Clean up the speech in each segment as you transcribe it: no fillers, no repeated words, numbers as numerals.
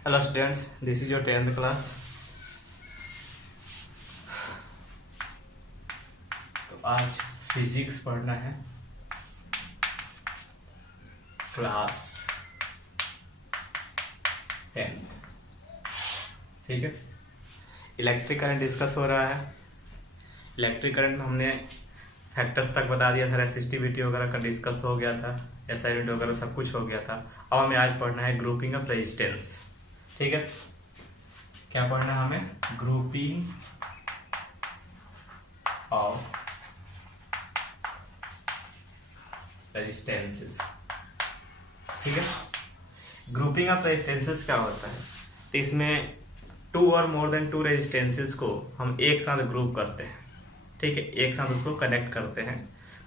Hello students, this is your 10th class. तो आज physics पढ़ना है, क्लास 10th। ठीक है। इलेक्ट्रिक करंट डिस्कस हो रहा है। इलेक्ट्रिक करंट में हमने फैक्टर्स तक बता दिया था, रेसिस्टिविटी वगैरह का डिस्कस हो गया था, एसआई यूनिट वगैरह सब कुछ हो गया था। अब हमें आज पढ़ना है ग्रुपिंग ऑफ रेजिस्टेंस। ठीक है, क्या पढ़ना है हमें? Grouping of resistances. ठीक है। ग्रुपिंग ऑफ रेजिस्टेंसेस क्या होता है? तो इसमें टू और मोर देन टू रेजिस्टेंसेस को हम एक साथ ग्रुप करते हैं। ठीक है, एक साथ उसको कनेक्ट करते हैं,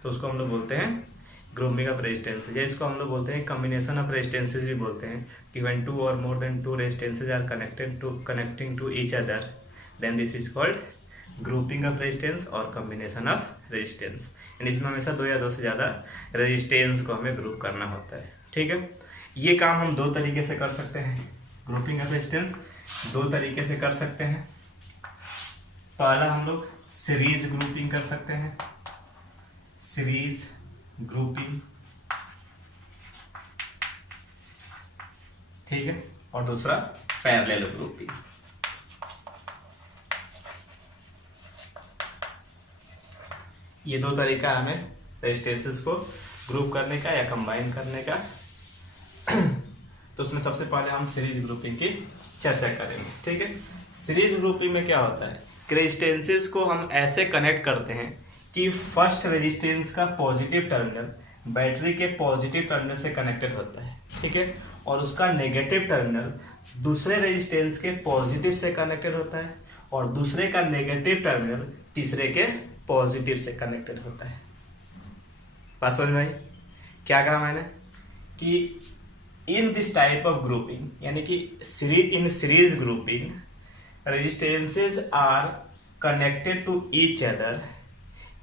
तो उसको हम लोग बोलते हैं ग्रुपिंग ऑफ रेजिस्टेंसेस, या इसको हम लोग बोलते हैं कॉम्बिनेशन ऑफ रेजिस्टेंसेस भी बोलते हैं। कि व्हेन टू और more than two resistances are connecting to each other, then this is called grouping of resistance और कॉम्बिनेशन ऑफ रेजिस्टेंस। एंड इसमें हमेशा दो या दो से ज़्यादा रेजिस्टेंस को हमें ग्रुप करना होता है। ठीक है, ये काम हम दो तरीके से कर सकते हैं। ग्रुपिंग ऑफ रेजिस्टेंस दो तरीके से कर सकते हैं। पहला हम लोग सीरीज ग्रुपिंग कर सकते हैं, सीरीज ग्रुपिंग। ठीक है, और दूसरा पैरेलल ग्रुपिंग। ये दो तरीका हमें रेजिस्टेंसेस को ग्रुप करने का या कंबाइन करने का। तो उसमें सबसे पहले हम सीरीज ग्रुपिंग की चर्चा करेंगे। ठीक है, सीरीज ग्रुपिंग में क्या होता है? रेजिस्टेंसेस को हम ऐसे कनेक्ट करते हैं कि फर्स्ट रेजिस्टेंस का पॉजिटिव टर्मिनल बैटरी के पॉजिटिव टर्मिनल से कनेक्टेड होता है। ठीक है, और उसका नेगेटिव टर्मिनल दूसरे रेजिस्टेंस के पॉजिटिव से कनेक्टेड होता है, और दूसरे का नेगेटिव टर्मिनल तीसरे के पॉजिटिव से कनेक्टेड होता है। बात समझ में आई? क्या कहा मैंने? कि in this type of grouping, यानी कि in series grouping, resistances are connected to each other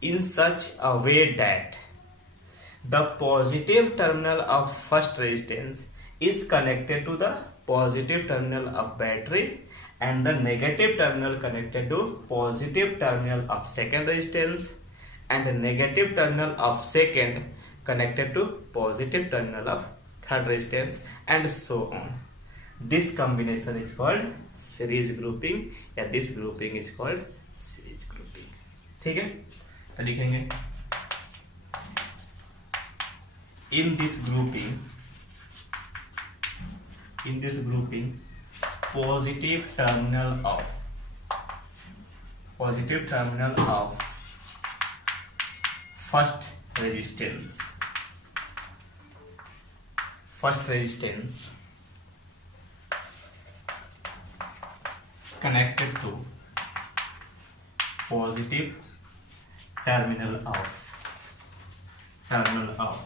in such a way that the positive terminal of first resistance is connected to the positive terminal of battery, and the negative terminal connected to positive terminal of second resistance, and the negative terminal of second connected to positive terminal of third resistance, and so on. This combination is called series grouping, या this grouping is called series grouping. ठीक है, तो लिखेंगे in this grouping positive terminal of first resistance connected to positive terminal of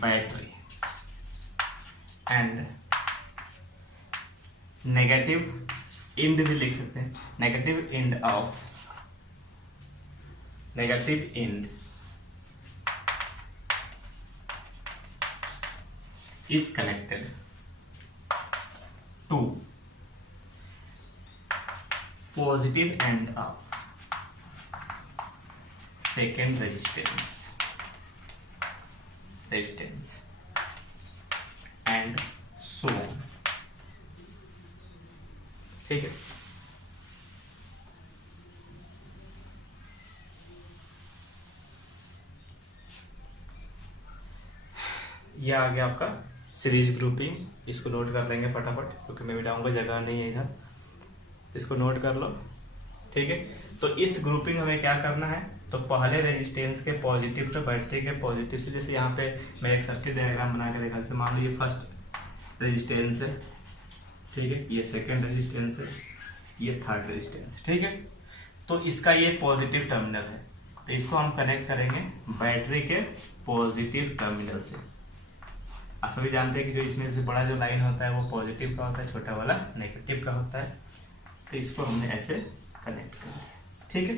battery, and negative end भी लिख सकते हैं, negative end is connected to positive end of second resistance and so on. ठीक है, ये आ गया आपका सीरीज ग्रुपिंग। इसको नोट कर लेंगे फटाफट, क्योंकि मैं बिठाऊंगा, जगह नहीं है इधर। इसको नोट कर लो। ठीक है, तो इस ग्रुपिंग हमें क्या करना है? तो पहले रेजिस्टेंस के पॉजिटिव तो बैटरी के पॉजिटिव से, जैसे यहाँ पे मैं एक सर्किट डायग्राम बना के देखा, जैसे मान लो ये फर्स्ट रेजिस्टेंस है। ठीक है, ये सेकंड रेजिस्टेंस है, ये थर्ड रेजिस्टेंस है। ठीक है, तो इसका ये पॉजिटिव टर्मिनल है, तो इसको हम कनेक्ट करेंगे बैटरी के पॉजिटिव टर्मिनल से। आप सभी जानते हैं कि जो इसमें से बड़ा जो लाइन होता है वो पॉजिटिव का होता है, छोटा वाला नेगेटिव का होता है। तो इसको हमने ऐसे कनेक्ट कर दिया। ठीक है,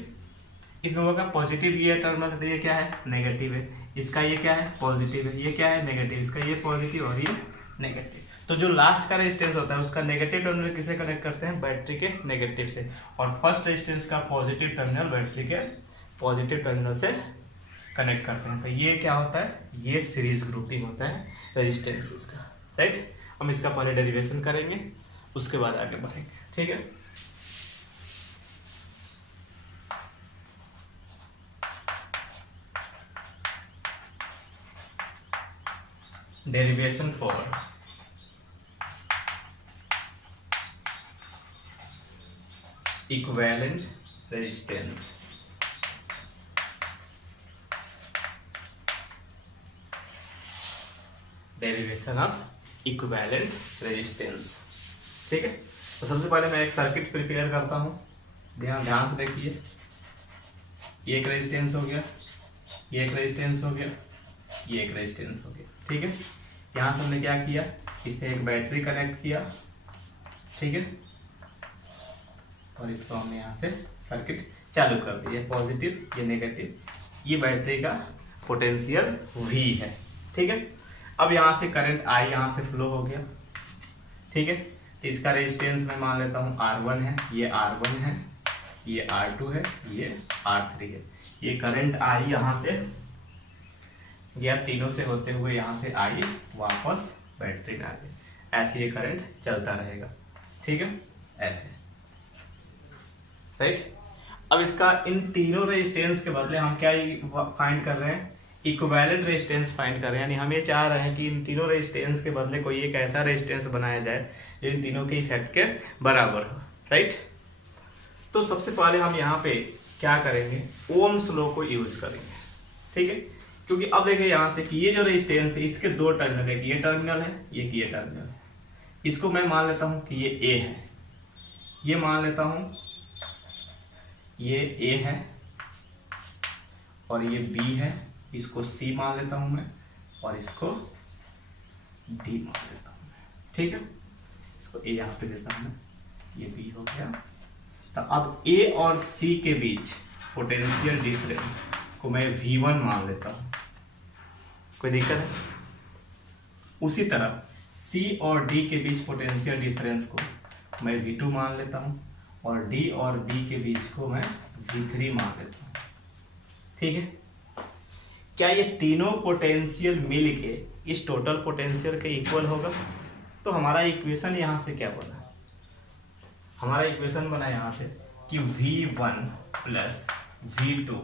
इसमें होगा पॉजिटिव, ये टर्मिनल तो ये क्या है? नेगेटिव है। इसका ये क्या है? पॉजिटिव है। ये क्या है? नेगेटिव। इसका ये पॉजिटिव और ये नेगेटिव। तो जो लास्ट का रेजिस्टेंस होता है उसका नेगेटिव टर्मिनल किसे कनेक्ट करते हैं, बैटरी के नेगेटिव से, और फर्स्ट रेजिस्टेंस का पॉजिटिव टर्मिनल बैटरी के पॉजिटिव टर्मिनल से कनेक्ट करते हैं। तो ये क्या होता है, ये सीरीज ग्रुपिंग होता है रेजिस्टेंसेस का, राइट। हम इसका पहले डेरिवेशन करेंगे, उसके बाद आगे बढ़ेंगे, ठीक है। Derivation for equivalent resistance. Derivation of equivalent resistance, ठीक है। तो सबसे पहले मैं एक सर्किट प्रिपेयर करता हूं, ध्यान से देखिए। ये एक रेजिस्टेंस हो गया, ये एक रेजिस्टेंस हो गया, ये एक रेजिस्टेंस हो गया, ठीक है। यहां से हमने क्या किया, इससे एक बैटरी कनेक्ट किया, ठीक है, और इसको हमने यहाँ से सर्किट चालू कर दिया। पॉजिटिव, ये नेगेटिव, ये बैटरी का पोटेंशियल V है, ठीक है। अब यहाँ से करंट I यहाँ से फ्लो हो गया, ठीक है। तो इसका रेजिस्टेंस मैं मान लेता हूँ R1 है, ये R1 है, ये R2 है, ये R3 है। ये करंट I यहाँ से गया, तीनों से होते हुए यहाँ से I वापस बैटरी में आ गया। ऐसे ये करंट चलता रहेगा, ठीक है, ऐसे, राइट। अब इसका इन तीनों रेजिस्टेंस के बदले हम क्या फाइंड कर रहे हैं, इक्विवेलेंट रेजिस्टेंस फाइंड कर रहे हैं। यानी हम ये चाह रहे हैं कि इन तीनों रेजिस्टेंस के बदले कोई एक ऐसा रेजिस्टेंस बनाया जाए जो इन तीनों के इफेक्ट के बराबर हो, राइट। तो सबसे पहले हम यहाँ पे क्या करेंगे, ओम्स लॉ को यूज करेंगे, ठीक है। क्योंकि अब देखिए यहाँ से कि ये जो रेजिस्टेंस है इसके दो टर्मिनल है, ये टर्मिनल है, ये टर्मिनल है। इसको मैं मान लेता हूँ कि ये ए है, ये मान लेता हूँ ये ए है, और ये बी है, इसको सी मान लेता हूं मैं, और इसको डी मान लेता हूं, ठीक है। इसको ए यहां पे देता हूं मैं, ये बी हो गया। तो अब ए और सी के बीच पोटेंशियल डिफरेंस को मैं V1 मान लेता हूं, कोई दिक्कत है। उसी तरह सी और डी के बीच पोटेंशियल डिफरेंस को मैं V2 मान लेता हूं, और डी और बी के बीच को मैं V3 मान लेता हूं, ठीक है। क्या ये तीनों पोटेंशियल मिल के इस टोटल पोटेंशियल के इक्वल होगा? तो हमारा इक्वेशन यहां से क्या बना, हमारा इक्वेशन बना यहां से कि V1 plus V2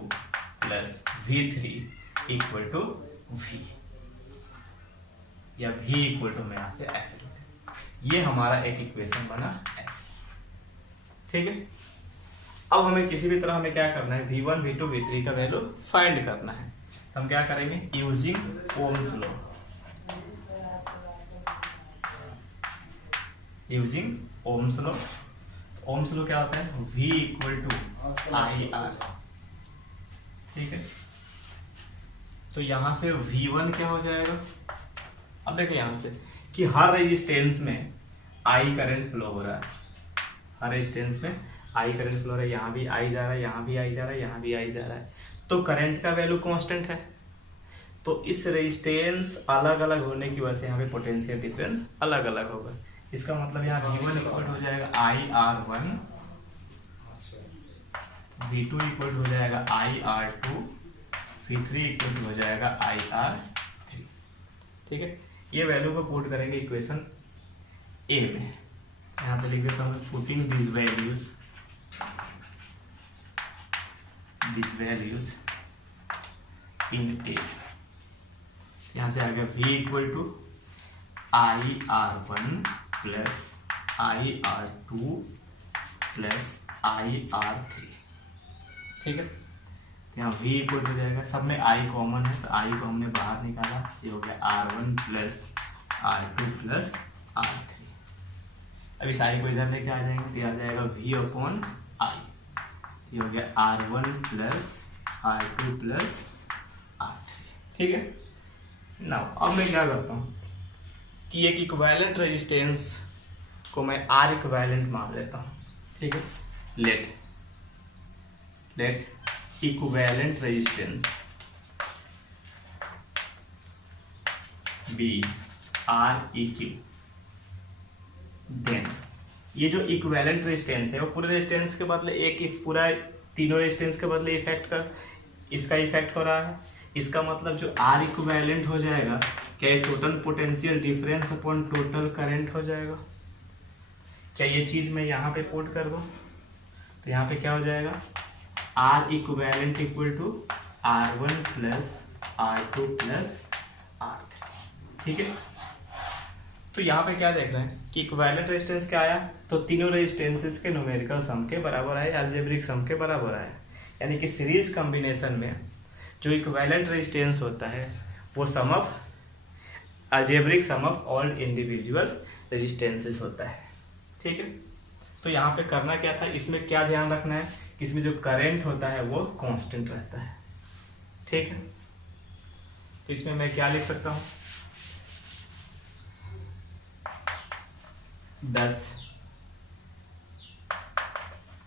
plus V3 equal to V, या V इक्वल टू मैं यहां से ऐसे लिखते हैं। ये हमारा एक इक्वेशन बना ऐसे, ठीक है। अब हमें किसी भी तरह हमें क्या करना है, V1 V2 V3 का वैल्यू फाइंड करना है। तो हम क्या करेंगे, using Ohm's law, using Ohm's law. Ohm's law क्या होता है, V इक्वल टू IR, ठीक है। तो यहां से V1 क्या हो जाएगा, अब देखिए यहां से कि हर रेजिस्टेंस में I करंट फ्लो हो रहा है, हर रेजिस्टेंस में I करंट फ्लो हो रहा है, यहाँ भी I जा रहा है, यहाँ भी I जा रहा है, यहाँ भी I जा रहा है। तो करंट का वैल्यू कांस्टेंट है, तो इस रेजिस्टेंस अलग अलग होने की वजह से यहाँ पे पोटेंशियल डिफरेंस अलग अलग होगा। इसका मतलब यहाँ V1 इक्वल हो जाएगा IR1, V2 इक्वल हो जाएगा IR2, V3 इक्वल हो जाएगा IR3, ठीक है। ये वैल्यू को पुट करेंगे इक्वेशन ए में, यहाँ पे लिख देता हूँ putting this values in a. यहाँ से आ गया V equal to IR1 plus IR2 plus IR3, ठीक है। यहाँ V इक्वल हो जाएगा, सब में I कॉमन है तो I को हमने बाहर निकाला, ये हो गया R1 plus R2 plus R3। अब इस I को इधर लेके आ जाएंगे तो आ जाएगा V अपॉन I, ये हो गया R1 plus R2 plus R3, ठीक है। नाउ अब मैं क्या करता हूँ कि एक इक्विवेलेंट रेजिस्टेंस को मैं R इक्विवेलेंट मान लेता हूँ, ठीक है। Let equivalent resistance be REQ। Then ये जो इक्विवेलेंट रेजिस्टेंस है वो पूरे रेजिस्टेंस के बदले एक पूरा तीनों रेजिस्टेंस के बदले इफेक्ट कर इसका इफेक्ट हो रहा है। इसका मतलब जो R इक्विवेलेंट हो जाएगा क्या ये total potential difference upon total current हो जाएगा। क्या ये चीज मैं यहाँ पे पुट कर दूं तो यहाँ पे क्या हो जाएगा R equivalent equal to R1 plus R2 plus R3। ठीक है, तो यहाँ पे क्या देख रहे हैं कि इक्विवेलेंट रेजिस्टेंस क्या आया तो तीनों रेजिस्टेंसेस के न्यूमेरिकल सम के बराबर आए, अलजेब्रिक सम के बराबर आए। यानी कि सीरीज कॉम्बिनेशन में जो इक्विवेलेंट रेजिस्टेंस होता है वो sum of algebraic sum of all individual resistances होता है। ठीक है, तो यहाँ पे करना क्या था, इसमें क्या ध्यान रखना है कि इसमें जो करंट होता है वो कांस्टेंट रहता है। ठीक है, तो इसमें मैं क्या लिख सकता हूँ 10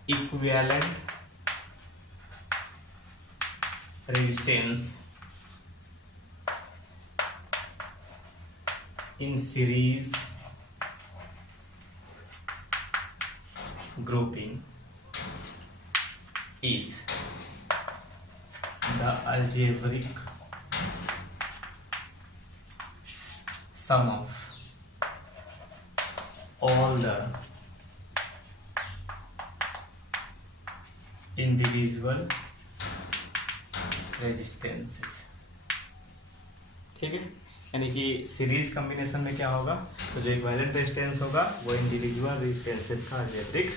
equivalent resistance in series grouping is the algebraic sum of all the individual resistances। ठीक है, यानी कि सीरीज कॉम्बिनेशन में क्या होगा तो जो इक्विवेलेंट रेजिस्टेंस होगा वो इंडिविजुअल रेजिस्टेंसेस का अलजेब्रिक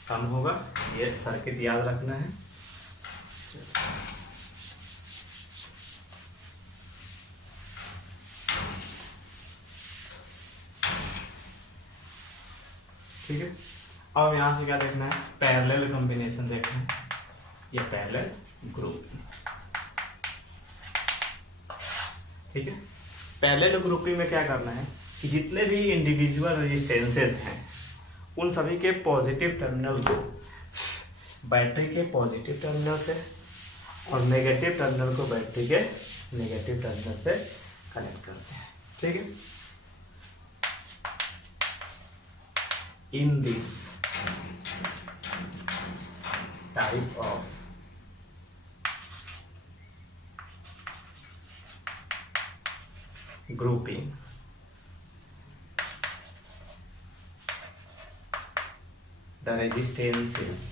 सम होगा। ये सर्किट याद रखना है। ठीक है, अब यहाँ से क्या देखना है पैरेलल कॉम्बिनेशन देखना है, ये पैरेलल ग्रुप। ठीक है, पैरेलल ग्रुपिंग में क्या करना है कि जितने भी इंडिविजुअल रेजिस्टेंसेस हैं उन सभी के पॉजिटिव टर्मिनल को बैटरी के पॉजिटिव टर्मिनल से और नेगेटिव टर्मिनल को बैटरी के नेगेटिव टर्मिनल से कनेक्ट करते हैं। ठीक है, इन this type of grouping the resistances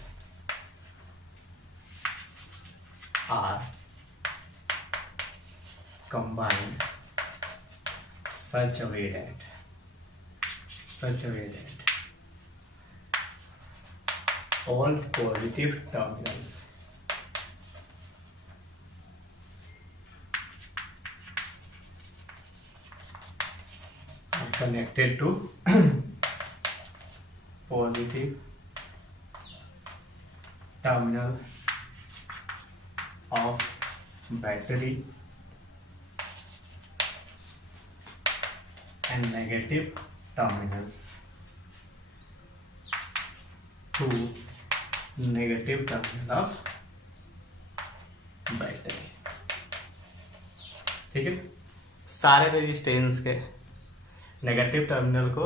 are combined such a way that all positive terminals connected to positive terminal of battery and negative terminals to negative terminal of battery। ठीक है, सारे resistance के negative terminal को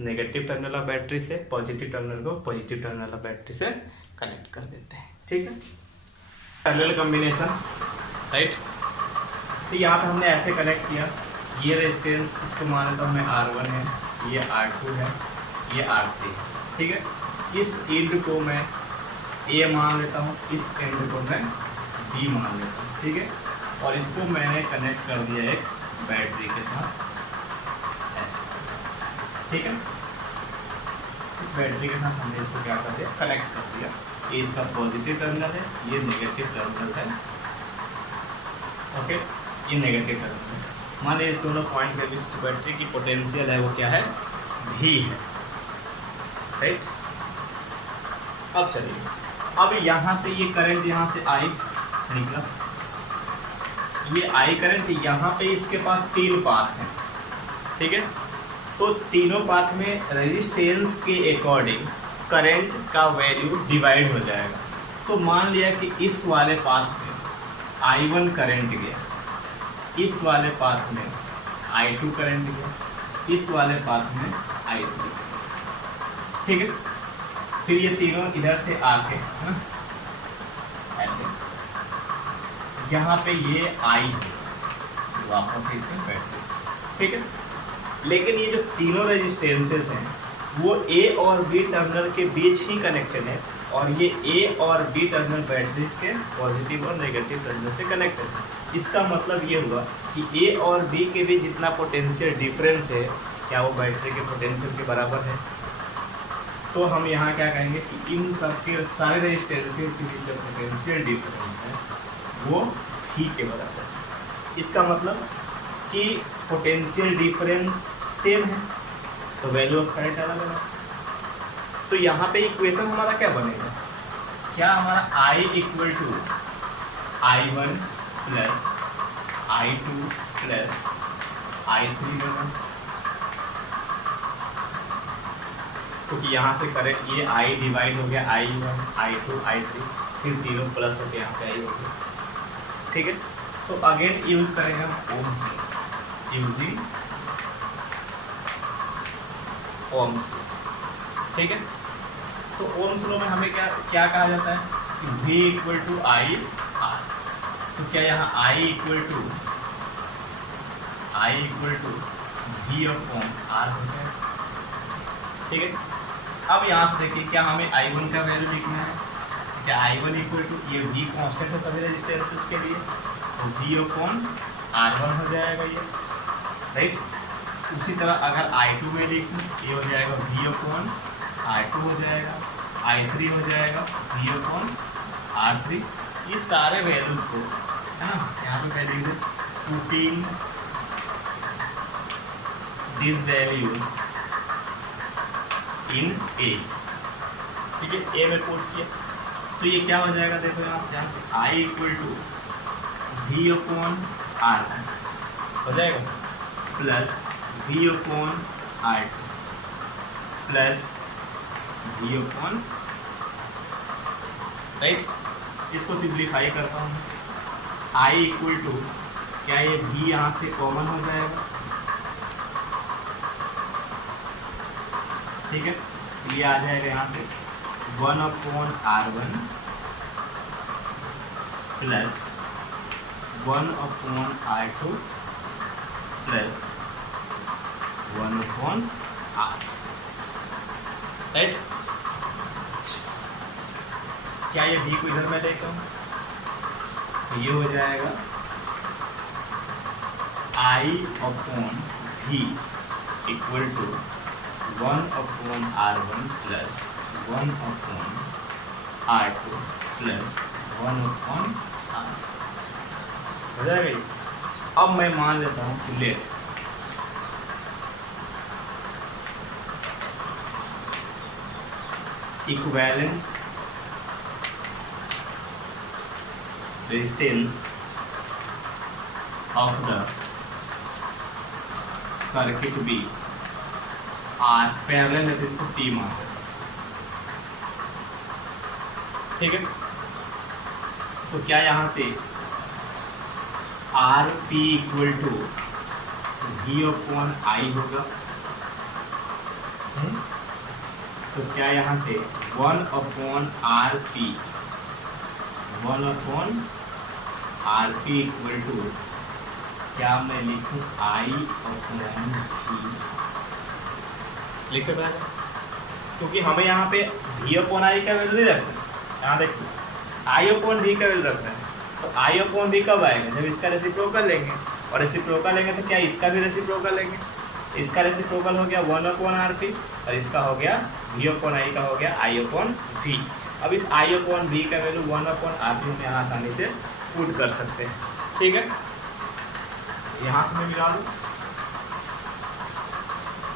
negative terminal of battery से, positive terminal को positive terminal of battery से connect कर देते हैं। ठीक है, पैरेलल कॉम्बिनेशन राइट। तो यहाँ पे हमने ऐसे कनेक्ट किया, ये रेजिस्टेंस इसको मान लेता हूँ मैं R1 है, ये R2 है, ये R3 है। ठीक है, इस एंड को मैं A मान लेता हूँ, इस एंड को मैं B मान लेता हूँ। ठीक है, और इसको मैंने कनेक्ट कर दिया एक बैटरी के साथ। ठीक है, इस बैटरी के साथ हमने इसको क्या कर दिया कनेक्ट कर दिया। ये इसका पॉजिटिव टर्मिनल है, ये नेगेटिव टर्मिनल है। ओके, ये नेगेटिव टर्मिनल है। मान लीजिए दोनों पॉइंट पे विशिष्ट बैटरी की पोटेंशियल है वो क्या है V है। राइट, अब चलिए, अब यहाँ से ये करंट यहाँ से I निकला, ये I करंट यहाँ पे इसके पास 3 पाथ हैं। ठीक है, तो तीनों पाथ में रेजिस्टेंस के अकॉर्डिंग करंट का वैल्यू डिवाइड हो जाएगा। तो मान लिया कि इस वाले पाथ में I1 करंट गया, इस वाले पाथ में I2 करंट गया, इस वाले पाथ में I3, ठीक है। फिर ये तीनों इधर से आके, है ना, ऐसे यहाँ पे ये I वापस इसमें बैठ गई, ठीक है। लेकिन ये जो तीनों रेजिस्टेंसेस हैं वो A और B टर्मिनल के बीच ही कनेक्टेड है, और ये A और B टर्मिनल बैटरीज के पॉजिटिव और नेगेटिव टर्मिनल से कनेक्टेड है। इसका मतलब ये हुआ कि A और B के बीच जितना पोटेंशियल डिफरेंस है, क्या वो बैटरी के पोटेंशियल के बराबर है? तो हम यहाँ क्या कहेंगे कि इन सब के सारे रेजिस्टेंसेस के बीच जो पोटेंशियल डिफरेंस है वो V के बराबर है। इसका मतलब कि पोटेंशियल डिफरेंस सेम है, तो वैल्यू ऑफ करंट अलग अलग। तो यहाँ पे इक्वेशन हमारा क्या बनेगा? क्या हमारा I equal to I1 plus I2 plus I3 बना, क्योंकि यहाँ से करेंट ये I डिवाइड हो गया I1 I2 I3, फिर तीनों प्लस होकर यहाँ पे I हो गया, ठीक है। तो अगेन यूज करेंगे हम Ohm's law, using Ohm's law, ठीक है। तो ओम्स लॉ में हमें क्या क्या कहा जाता है कि V equal to I R। तो क्या यहाँ I equal to V upon R हो जाए, ठीक है। अब यहाँ से देखिए, क्या हमें I1 का वैल्यू लिखना है? क्या I1 इक्वल टू, ये V कांस्टेंट है सभी रेजिस्टेंसेस के लिए, तो V अपॉन R1 हो जाएगा ये, राइट। उसी तरह अगर I2 में लिखूँ, ये हो जाएगा V अपॉन R2 हो जाएगा, I3 हो जाएगा V अपॉन R3। ये सारे वैल्यूज को, है ना, यहाँ पे पहले लिख दे, putting this values in A, ठीक है, A में पुट किया, तो ये क्या हो जाएगा? देखो यहाँ से ध्यान से, I equal to V upon R1 हो जाएगा plus V upon R2 plus V upon, right. इसको सिंप्लीफाई करता हूँ, I इक्वल टू, क्या ये V यहाँ से कॉमन हो जाएगा, ठीक है। ये आ जाएगा यहाँ से 1 upon R1 plus 1 upon R2 plus 1 upon R, right. क्या ये V को इधर मैं लेता हूँ, तो ये हो जाएगा I upon V equal to 1 upon R1 plus 1 upon R2 plus 1 upon R, हो जाएगा। अब मैं मान लेता हूँ कि let equivalent resistance of the circuit be R parallel है, तो इसको T मान लेते हैं, ठीक है। तो क्या यहाँ से R P equal to V upon I होगा, तो क्या यहाँ से 1 upon R P, 1 upon R P equal to, क्या मैं लिखूँ I अपॉन V लिख सकता है, क्योंकि हमें यहाँ पे V अपॉन I का वैल्यू नहीं रखना है। यहाँ देखिए I अपॉन V का वैल्यू रखना है, तो I अपॉन V कब आएगा? जब इसका रेसिप्रोकल लेंगे, और रेसिप्रोकल लेंगे तो क्या इसका भी रेसिप्रोकल लेंगे? इसका रेसिप्रोकल हो गया 1 अपॉन RP, और इसका हो गया V अपॉन I का हो गया I अपॉन V। अब इस I अपॉन V का वैल्यू 1 अपॉन RP हम यहाँ आसानी से पुट कर सकते हैं, ठीक है। यहाँ से मैं मिला दूँ,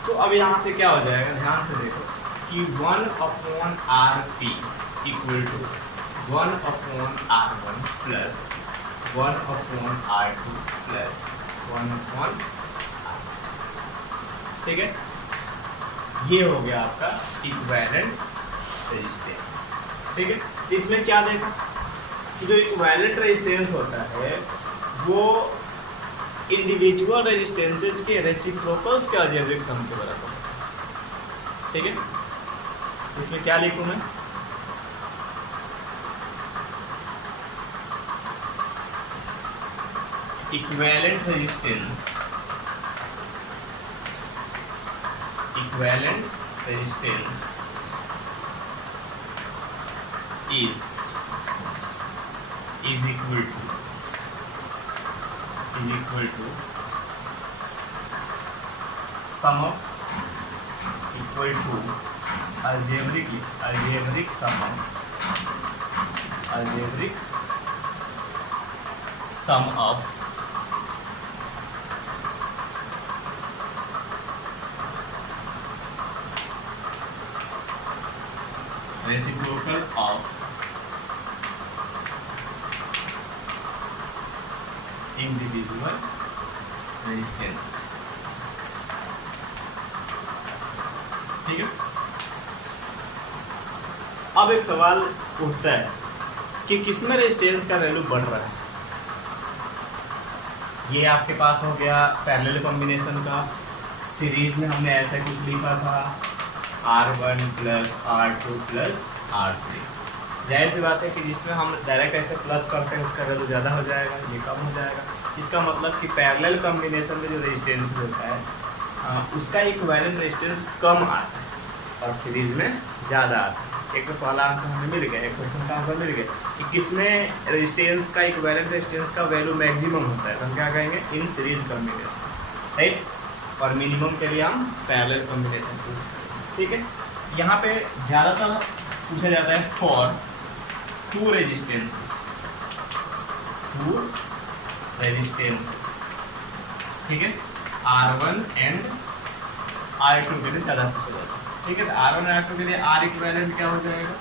तो अब यहाँ से क्या हो जाएगा? ध्यान से देखो कि 1 upon RP equal to 1 upon R1 plus 1 upon R2 plus 1 upon R, ठीक है। ये हो गया आपका इक्विवेलेंट रेजिस्टेंस, ठीक है। इसमें क्या देखा कि जो इक्विवेलेंट रेजिस्टेंस होता है वो इंडिविजुअल रेजिस्टेंसेस के रेसिप्रोकल्स के अलजेब्रिक सम के बराबर। ठीक है, इसमें क्या लिखूं मैं, equivalent resistance, equivalent resistance is equal to sum of equal to algebraic sum of reciprocal of individual resistances। ठीक है, अब एक सवाल उठता है कि किसमें रेजिस्टेंस का वैल्यू बढ़ रहा है। ये आपके पास हो गया पैरेलल कॉम्बिनेशन का, सीरीज में हमने ऐसा कुछ लिखा था R1 plus R2 plus R3। जाहिर सी बात है कि जिसमें हम डायरेक्ट ऐसे प्लस करते हैं उसका वैल्यू ज़्यादा हो जाएगा, ये कम हो जाएगा। इसका मतलब कि पैरेलल कॉम्बिनेशन में जो रेजिस्टेंस होता है उसका इक्विवेलेंट रेजिस्टेंस कम आता है और सीरीज में ज़्यादा आता है। एक तो पहला आंसर हमें मिल गया, एक क्वेश्चन का आंसर मिल गया कि किसमें रेजिस्टेंस का इक्विवेलेंट रेजिस्टेंस का वैल्यू मैक्सिमम होता है, तो हम क्या कहेंगे, इन सीरीज कॉम्बिनेशन, राइट। और मिनिमम के लिए हम पैरेलल कॉम्बिनेशन चूज करेंगे। ठीक है, यहाँ पे ज़्यादातर पूछा जाता है फॉर टू रेजिस्टेंसेस, ठीक है, R1 एंड R2 के लिए ज़्यादा पूछा जाता है। ठीक है, तो R1 और R2 के लिए R इक्विवेलेंट क्या हो जाएगा,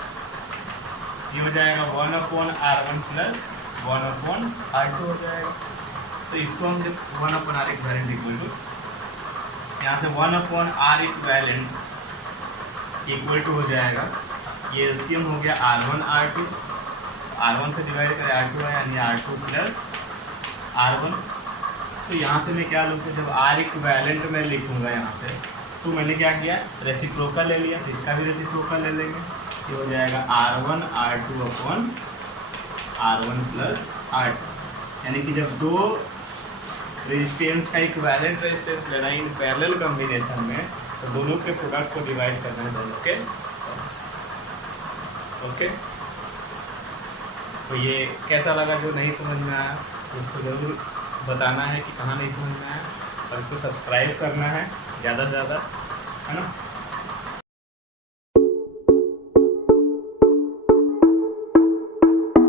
ये हो जाएगा 1/R1 प्लस 1/R2 हो जाएगा। तो इसको हम जब 1/R इक्विवेलेंट इक्वल टू, यहाँ से 1/R इक्विवेलेंट इक्वल टू हो जाएगा, ये एलसीएम हो गया R1 R2, R1 से डिवाइड करें R2 है यानी R2 प्लस R1। तो यहाँ से मैं क्या लूँगा, जब R इक्विवेलेंट में लिखूँगा यहाँ से, तो मैंने क्या किया, रेसिप्रोकल ले लिया, इसका भी रेसिप्रोकल ले लेंगे, ये हो जाएगा R1 R2 upon R1 plus R2। यानी कि जब दो रेजिस्टेंस का इक्विवेलेंट रेजिस्टेंस लेना है इन पैरेलल कॉम्बिनेशन में, तो दोनों के प्रोडक्ट को डिवाइड करना है दोनों के सम्स। ओके, तो ये कैसा लगा, जो नहीं समझ में आया उसको ज़रूर बताना है कि कहाँ नहीं समझ में आया, और इसको सब्सक्राइब करना है ज़्यादा से ज़्यादा, है ना।